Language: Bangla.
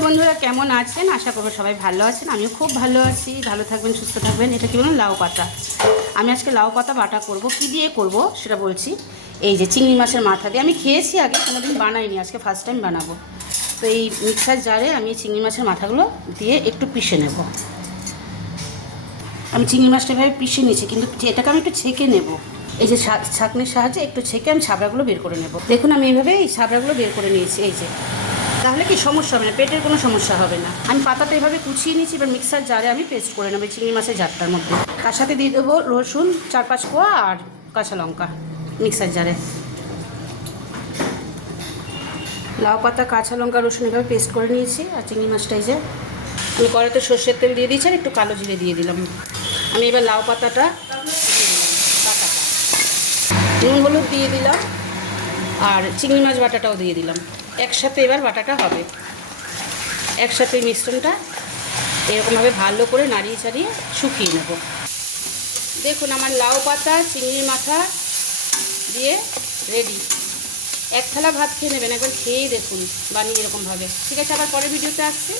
বন্ধুরা কেমন আছেন? আশা করব সবাই ভালো আছেন। আমিও খুব ভালো আছি। ভালো থাকবেন, সুস্থ থাকবেন। এটা কি বলুন, লাউ পাতা। আমি আজকে লাউ পাতা বাটা করব। কি দিয়ে করব সেটা বলছি। এই যে চিংড়ি মাছের মাথা দিয়ে আমি খেয়েছি আগে, কোনোদিন বানাইনি, আজকে ফার্স্ট টাইম বানাবো। তো এই মিক্সার জারে আমি চিংড়ি মাছের মাথাগুলো দিয়ে একটু পিষে নেব। আমি চিংড়ি মাছটা এভাবে পিষে নিয়েছি, কিন্তু এটাকে আমি একটু ছেঁকে নেব। এই যে ছাঁকনির সাহায্যে একটু ছেঁকে আমি ছাবড়াগুলো বের করে নেব। দেখুন আমি এইভাবে এই ছাবড়াগুলো বের করে নিয়েছি। এই যে, তাহলে কি সমস্যা হবে না, পেটের কোনো সমস্যা হবে না। আমি পাতাটা এভাবে কুচিয়ে নিয়েছি, এবার মিক্সার জারে আমি পেস্ট করে নেবো চিংড়ি মাছের জারটার মধ্যে। তার সাথে দিয়ে দেবো রসুন 4-5 কোয়া আর কাঁচা লঙ্কা মিক্সার জারে। লাউ পাতা, কাঁচা লঙ্কা, রসুন এভাবে পেস্ট করে নিয়েছি। আর চিংড়ি মাছটা এই যে আমি কড়াইতে সর্ষের তেল দিয়ে দিয়েছি আর একটু কালো জিরে দিয়ে দিলাম। আমি এবার লাউ পাতাটা দিয়ে দিলাম, বাটাটা নুন হলুদ দিয়ে দিলাম আর চিংড়ি মাছ বাটাটাও দিয়ে দিলাম। একসাথে এবার বাটাটা হবে। একসাথে মিশ্রণটা এরকমভাবে ভালো করে নাড়িয়ে চাড়িয়ে শুকিয়ে নেব। দেখুন আমার লাউ পাতা চিংড়ির মাথা দিয়ে রেডি। এক থালা ভাত খেয়ে নেবেন, একবার খেয়েই দেখুন বানিয়ে এরকমভাবে। ঠিক আছে, আবার পরের ভিডিওতে আসছি।